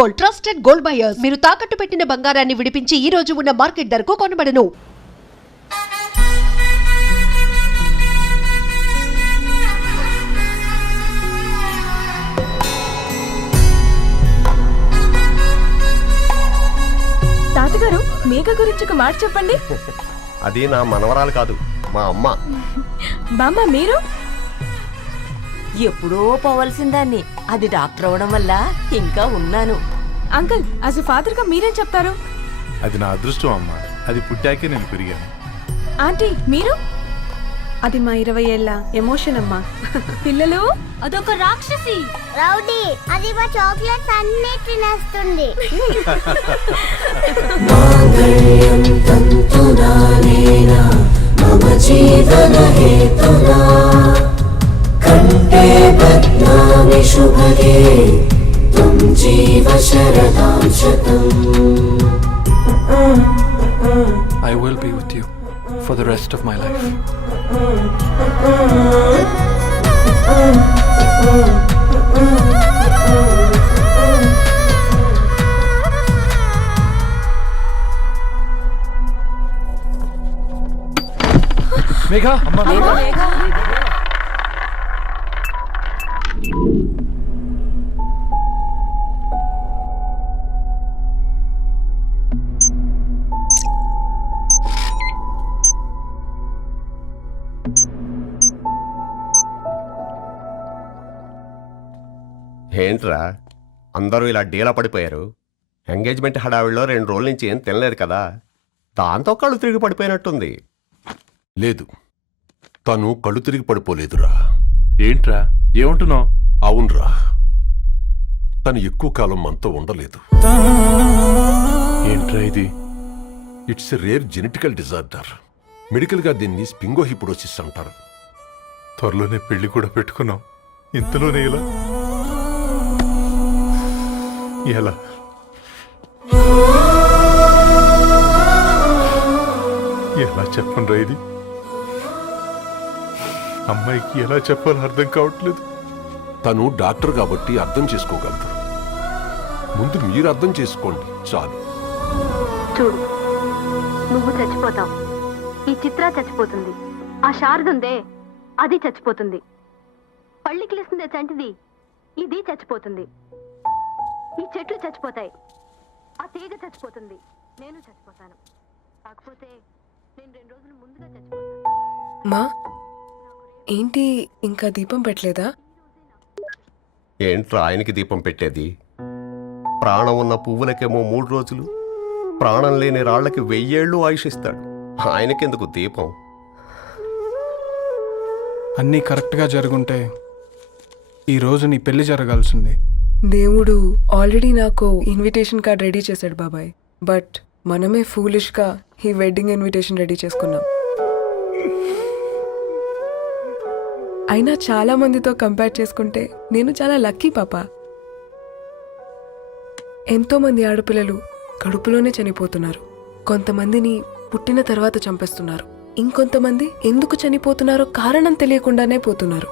Gold, trusted gold buyers. మీరు తాకట్టు పెట్టిన బంగారాన్ని విడిపించి ఈ రోజు ఉన్న మార్కెట్ ధరకు కొనబడను. తాతగారు, మేఘ గురించి ఒక మాట చెప్పండి. అది నా మనవరాలు కాదు, మా అమ్మ. బామ్మ, మీరు ఎప్పుడో పోవలసిందాన్ని, అది డాక్టర్ అవడం వల్ల ఇంకా ఉన్నాను. అంకుల్, యాజ్ ఎ ఫాదర్ గా మీరేం చెప్తారు? అది నా అదృష్టం అమ్మా, అది పుట్టాకే నేను పెరిగాను. ఆంటీ, మీరు? అది మా 20 ఏళ్ల ఎమోషన్ అమ్మా. పిల్లలు, అదొక రాక్షసి రౌడీ, అది మా చాక్లెట్స్ అన్ని తినేస్తుంది. కంటే బద్నామి శుభగే తుం జీవ శరదాం శతం. I will be with you for the rest of my life. Megha, Amma, Megha. ఏంట్రా అందరూ ఇలా డీలా పడిపోయారు? ఎంగేజ్మెంట్ హడావిడిలో 2 రోజుల నుంచి ఏం తినలేదు కదా, దాంతో కళ్ళు తిరిగి పడిపోయినట్టుంది. లేదు, తను కళ్ళు తిరిగి పడిపోలేదురా. ఏంట్రా ఏమంటున్నావు? అవునరా, తను ఎక్కువ కాలం మనతో ఉండలేదు. ఏంట్రా ఇది? It's a rare genetical disorder. మెడికల్గా దీన్ని స్పింగోహిపోడోసిస్ అంటారు. త్వరలోనే పెళ్లి కూడా పెట్టుకున్నాం, ఇంతలోనే ఇలా ఎలా? ఎలా చెప్పనురా ఇది? అమ్మాయికి ఎలా చెప్పాలో అర్థం కావట్లేదు. తను డాక్టర్ కాబట్టి అర్థం చేసుకోగలదు. ముందు మీరు అర్థం చేసుకోండి చాలు. చూడు, నువ్వు చచ్చిపోతావు, ఈ చిత్ర చచ్చిపోతుంది, ఆ శారదుందే అది చచ్చిపోతుంది, పళ్ళికిలిస్తుందే చంటిది ఇది చచ్చిపోతుంది, ఈ చెట్లు చచ్చిపోతాయి, ఆ తీగ చచ్చిపోతుంది, నేను చచ్చిపోతాను. కాకపోతే నేను 2 రోజులు ముందుగా చచ్చిపోతాను. మా ఏంటి, ఇంకా దీపం పెట్టలేదా? ఏంట్రా ఆయనకి దీపం పెట్టేది? ప్రాణం ఉన్న పువ్వులకేమో 3 రోజులు, ప్రాణం లేని రాళ్లకి 1000 ఏళ్ళు ఆయుషిస్తాడు. ఆయనకెందుకు దీపం? అన్నీ కరెక్ట్గా జరుగుంటే ఈరోజు నీ పెళ్లి జరగాల్సింది. దేవుడు ఆల్రెడీ నాకు ఇన్విటేషన్ కార్డ్ రెడీ చేశాడు బాబాయ్. బట్ మనమే ఫూలిష్గా ఈ వెడ్డింగ్ ఇన్విటేషన్ రెడీ చేసుకున్నాం. అయినా చాలా మందితో కంపేర్ చేసుకుంటే నేను చాలా లక్కీ పాపా. ఎంతో మంది ఆడపిల్లలు కడుపులోనే చనిపోతున్నారు. కొంతమందిని పుట్టిన తర్వాత చంపేస్తున్నారు. ఇంకొంతమంది ఎందుకు చనిపోతున్నారో కారణం తెలియకుండానే పోతున్నారు.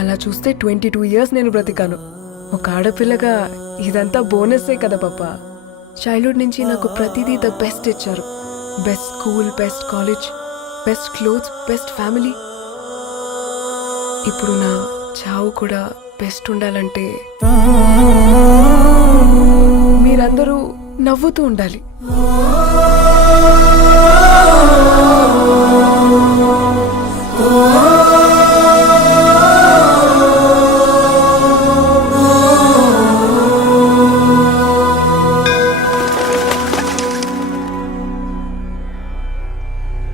అలా చూస్తే 22 ఇయర్స్ నేను బ్రతికాను. ఒక ఆడపిల్లగా ఇదంతా బోనస్సే కదా పాపా. చైల్డ్హుడ్ నుంచి నాకు ప్రతిదీ ద బెస్ట్ ఇచ్చారు. Best school, best college, best clothes, best family. ఇప్పుడు నా చావు కూడా బెస్ట్ ఉండాలంటే మీరందరూ నవ్వుతూ ఉండాలి.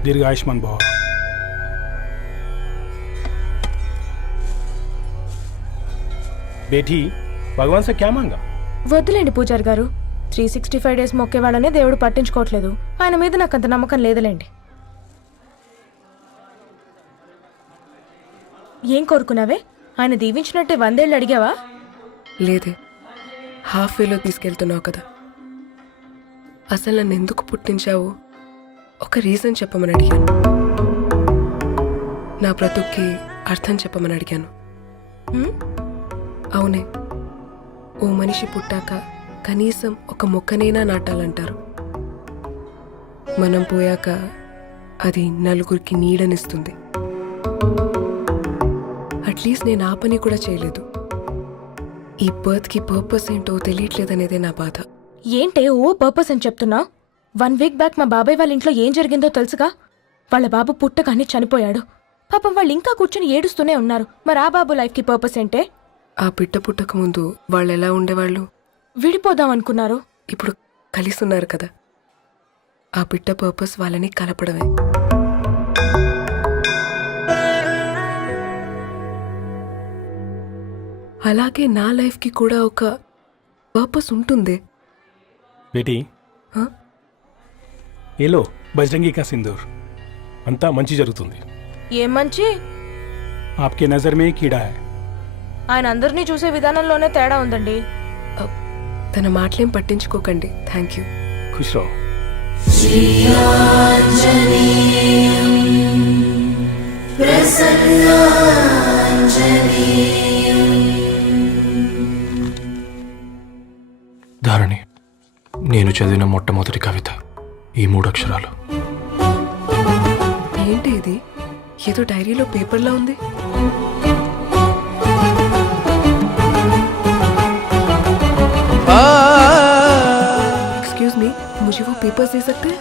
दीर्घ आयुष्मान भव. बेटी, भगवान से क्या मांगा? వద్దులేండి పూజారి గారు, 365 డేస్ మొక్కేవాళ్ళనే దేవుడు పట్టించుకోవట్లేదు. ఆయన మీద నాకు అంత నమ్మకం లేదులేండి. ఏం కోరుకున్నావే? ఆయన దీవించినట్టే 100 ఏళ్ళు అడిగావా? లేదే, హాఫ్ వేలో తీసుకెళ్తున్నావు కదా. అసలు నన్ను ఎందుకు పుట్టించావు ఒక రీజన్ చెప్పమని అడిగాను. నా బ్రతుక్కి అర్థం చెప్పమని అడిగాను. అవునే, ఓ మనిషి పుట్టాక కనీసం ఒక మొక్కనైనా నాటాలంటారు. మనం పోయాక అది నలుగురికి నీడనిస్తుంది. అట్లీస్ట్ నేను ఆ పని కూడా చేయలేదు. ఈ బర్త్కి పర్పస్ ఏంటో తెలియట్లేదనేదే నా బాధ. ఏంటే ఓ పర్పస్ అని చెప్తున్నా? 1 వీక్ బ్యాక్ మా బాబాయ్ వాళ్ళ ఇంట్లో ఏం జరిగిందో తెలుసుగా? వాళ్ళ బాబు పుట్టగానే చనిపోయాడు. పాపం వాళ్ళు ఇంకా కూర్చొని ఏడుస్తూనే ఉన్నారు. మరి ఆ బాబు లైఫ్కి పర్పస్ ఏంటే? ఆ బిడ్డ పుట్టక ముందు వాళ్ళు ఎలా ఉండేవాళ్ళు? విడిపోదాం అనుకున్నారు. ఇప్పుడు కలిసి ఉన్నారు కదా. ఆ బిడ్డ పర్పస్ వాళ్ళని కలపడమే. అలాగే నా లైఫ్కి కూడా ఒక పర్పస్ ఉంటుంది. बेटी हाँ? ये लो बजरंगी का सिंदूर अंता मंची जరుగుతుంది. ఏం మంచి? आपके नजर में कीड़ा है. ఆయన అందరినీ చూసే విధానంలోనే తేడా ఉందండి. తన మాటలేం పట్టించుకోకండి. Thank you. खुश रहो. ధారణి, నేను చదివిన మొట్టమొదటి కవిత ఈ 3 అక్షరాలు. ఏంటి ఇది? ఏదో డైరీలో పేపర్లా ఉంది. एक्सक्यूज मी, मुझे वो पेपर्स दे सकते हैं?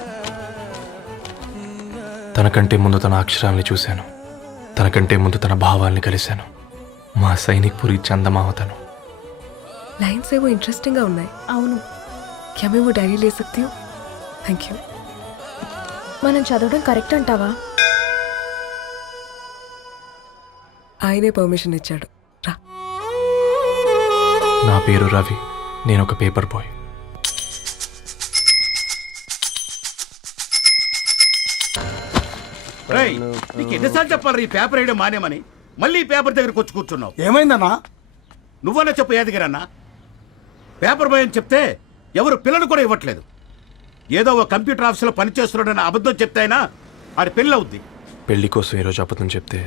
తనకంటే ముందు తన అక్షరాల్ని చూశాను. తనకంటే ముందు తన భావాల్ని కలిశాను. మా సైనిక్ పురి చందమావతను. लाइन्स है वो इंटरेस्टिंग ఉన్నాయి. అవును, क्या मैं वो डायरी ले सकती हूँ? Thank you. మనం చదవడం కరెక్ట్ అంటావా? ఆయనే పర్మిషన్ ఇచ్చాడు. రా. నా పేరు రవి. నేను ఒక పేపర్ బాయ్. నీకు ఎన్నిసార్లు చెప్పాలి ఈ పేపర్ వేయడం మానేమని? మళ్ళీ ఈ పేపర్ దగ్గరకు వచ్చి కూర్చున్నావు. ఏమైందన్నా? నువ్వన్నా చెప్పు యాదగిరన్నా. పేపర్ బాయ్ అని చెప్తే ఎవరు పిల్లలు కూడా ఇవ్వట్లేదు. ఏదో ఒక కంప్యూటర్ ఆఫీసులో పనిచేస్తున్నాడని అబద్ధం చెప్తే అయినా ఆడి పెళ్ళి అవుద్ది. పెళ్లి కోసం ఈరోజు అబద్ధం చెప్తే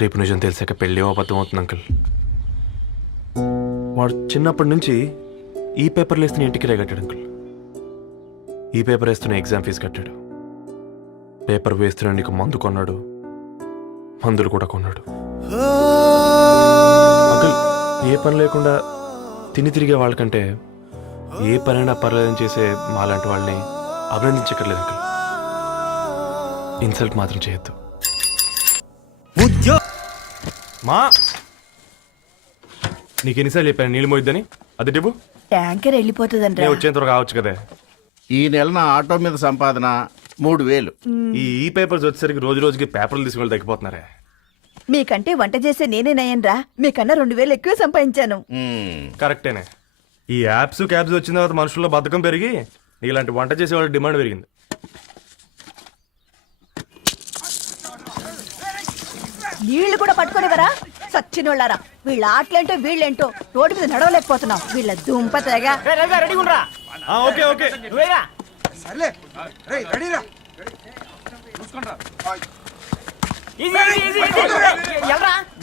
రేపు నిజం తెలిసాక పెళ్ళి అబద్ధం అవుతుంది అంకుల్. వాడు చిన్నప్పటి నుంచి ఈ పేపర్లు వేస్తున్న ఇంటికి కట్టాడు అంకుల్. ఈ పేపర్ వేస్తున్న ఎగ్జామ్ ఫీజు కట్టాడు. పేపర్ వేస్తున్న నీకు మందు కొన్నాడు. మందులు కూడా కొన్నాడు. అంకుల్, ఏ పని లేకుండా తిని తిరిగే వాళ్ళకంటే ఏ పనైనా పర్లేదని చేసే మాలాంటి వాళ్ళని అభినందించక్కర్లేదు అంకుల్. ఇన్సల్ట్ మాత్రం చేయొద్దు. మా నీకు ఎన్నిసార్లు చెప్పాను నీళ్ళు మోయిద్దని? అది డిబు ట్యాంకర్ వెళ్ళిపోతుందంట. నేను వచ్చేంత వరకు కావచ్చు కదా. ఈ నెల నా ఆటో మీద సంపాదన 3000. ఈ పేపర్స్ వచ్చేసరికి రోజు రోజుకి పేపర్లు తీసుకుని తగ్గిపోతున్నారే. మీకంటే వంట చేసే నేనే నయ్యన్రా. మీకన్నా 2000 ఎక్కువ సంపాదించాను. కరెక్టేనే. ఈ యాప్స్ క్యాబ్స్ వచ్చిన తర్వాత మనుషుల్లో బద్ధకం పెరిగి ఇలాంటి వంట చేసే వాళ్ళ డిమాండ్ పెరిగింది. నీళ్లు కూడా పట్టుకునేవరా సచ్చినోళ్ళారా. వీళ్ళ ఆటలేంటో వీళ్ళేంటో రోడ్డు మీద నడవలేకపోతున్నాం. వీళ్ళ దుంప తెగ. ఓకే ఓకే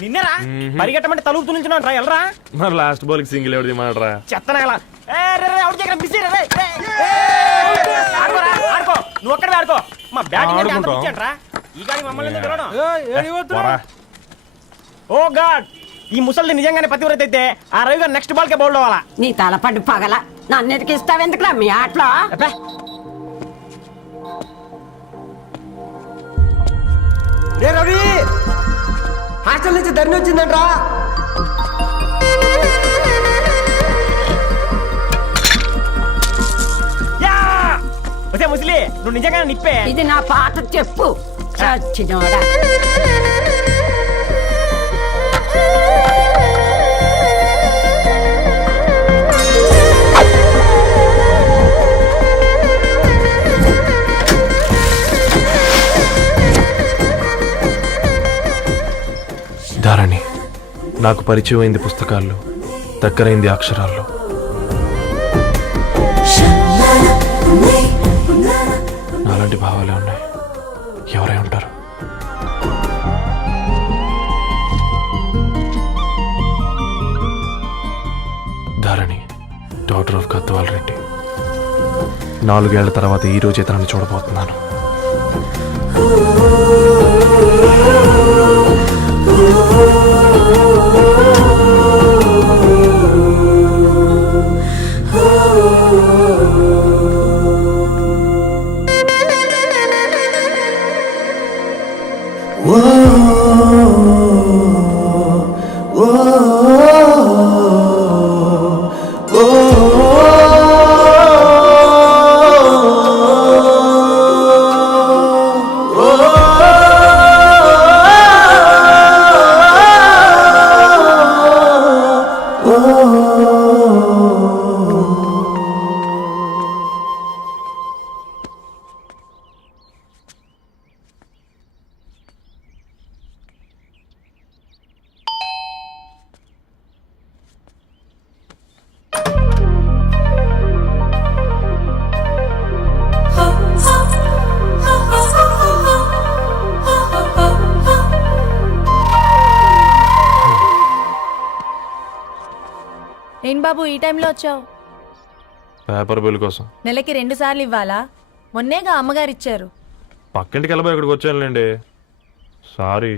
నిన్నరా పరిగెట్టమంటే తలుపు నుంచున్నాను ఎల్రా. మరి లాస్ట్ బాల్ కి సింగిల్ ఎవరిది మాడరా? చెత్తనా ఆడుకో, నువ్వు ఒక్కడే ఆడుకో. మా బ్యాటింగ్ రా. ఈ గాడి మమ్మల్ని. ఓ గాడ్, ఈ ముసలి నిజంగానే పతివ్రత అయితే ఆ రవి గారు నెక్స్ట్ బాల్ కే బౌల్డ్ అవ్వాలా. నీ తలపండు పగల నన్నెతికి ఇస్తావెందుకురా మీ ఆటలో? రవి హాస్టల్ నుంచి ధరణి వచ్చిందంట్రా. ఒసే ముసలి, నువ్వు నిజంగానే నిప్పే. ఇది నా పాత చెప్పు చచ్చినోడా. ధారణి నాకు పరిచయం అయింది పుస్తకాల్లో, దగ్గరైంది అక్షరాల్లో. నాలాంటి భావాలే ఉన్నాయి. ఎవరై ఉంటారు? ధరణి డాటర్ ఆఫ్ గద్వాల్ రెడ్డి 4 ఏళ్ల తర్వాత ఈ రోజే తనని చూడబోతున్నాను. ఏం బాబు ఈ టైంలో వచ్చావు? పేపర్ బిల్ కోసం. నెలకి 2 సార్లు ఇవ్వాలా? మొన్నేగా అమ్మగారు ఇచ్చారు. పక్కింటికి వెళ్ళబోయి ఇక్కడికి వచ్చానులేండి. సారీ.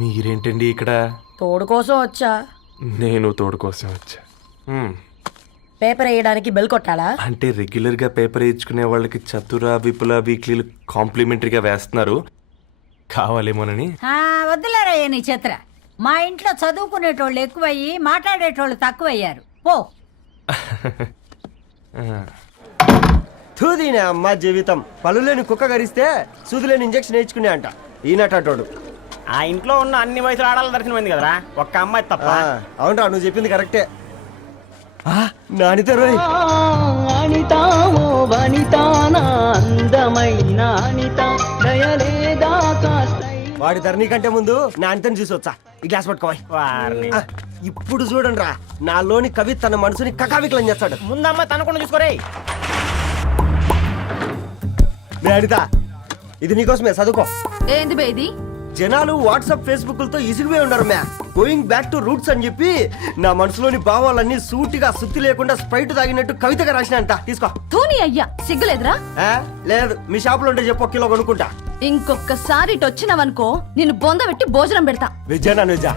మీరేంటండి ఇక్కడ? తోడు కోసం వచ్చా. నేను తోడు కోసం వచ్చా. పేపర్ వేయడానికి బెల్ కొట్టాలా? అంటే రెగ్యులర్గా పేపర్ వేయించుకునే వాళ్ళకి చతుర విపుల వీక్లీలు కాంప్లిమెంటరీగా వేస్తున్నారు, కావాలేమోనని. వద్దులేరయ్య నీ చిత్ర. మా ఇంట్లో చదువుకునేటోళ్ళు ఎక్కువయ్యి మాట్లాడేటోళ్ళు తక్కువయ్యారు. పో. తూదీనే అమ్మ జీవితం. పళ్ళులేని కుక్క గరిస్తే సూదులేని ఇంజక్షన్ వేయించుకునే అంట ఈనటోడు. ఆ ఇంట్లో ఉన్న అన్ని వయసులో ఆడాల దర్శనమైంది కదరా, ఒక్క అమ్మాయి తప్ప. అవునరా, నువ్వు చెప్పింది కరెక్టే. నానిత రోయ్ వాడి ధరణి కంటే ముందు నానితని చూసి వచ్చా. ఈ గ్లాస్ పట్టుకోవాలి. ఇప్పుడు చూడండి రా, నాలోని కవి తన మనసుని కకావికలం చేస్తాడు. ముందమ్మ తనకుండా చూసుకోరే. అనిత, ఇది నీకోసమే, చదువుకో. ఏంది బేది? జనాలు వాట్సాప్ ఫేస్బుక్లతో ఇసిగిపోయి ఉన్నారు మ్యా. గోయింగ్ బ్యాక్ టు రూట్స్ అని చెప్పి నా మనసులోని భావాలన్నీ సూటిగా సుత్తి లేకుండా స్ప్రైట్ తాగినట్టు కవితగా రాసిన అంట. తీసుకో. తూని అయ్యా, సిగ్గులేదురా? లేదు, మీ షాప్ లో ఉంటే చెప్పు, కిలో కొనుక్కుంటా. ఇంకొకసారి ఇటు వచ్చినావనుకో నిన్ను బొంద పెట్టి భోజనం పెడతా. వెజ్జా నాన్ వెజ్జా?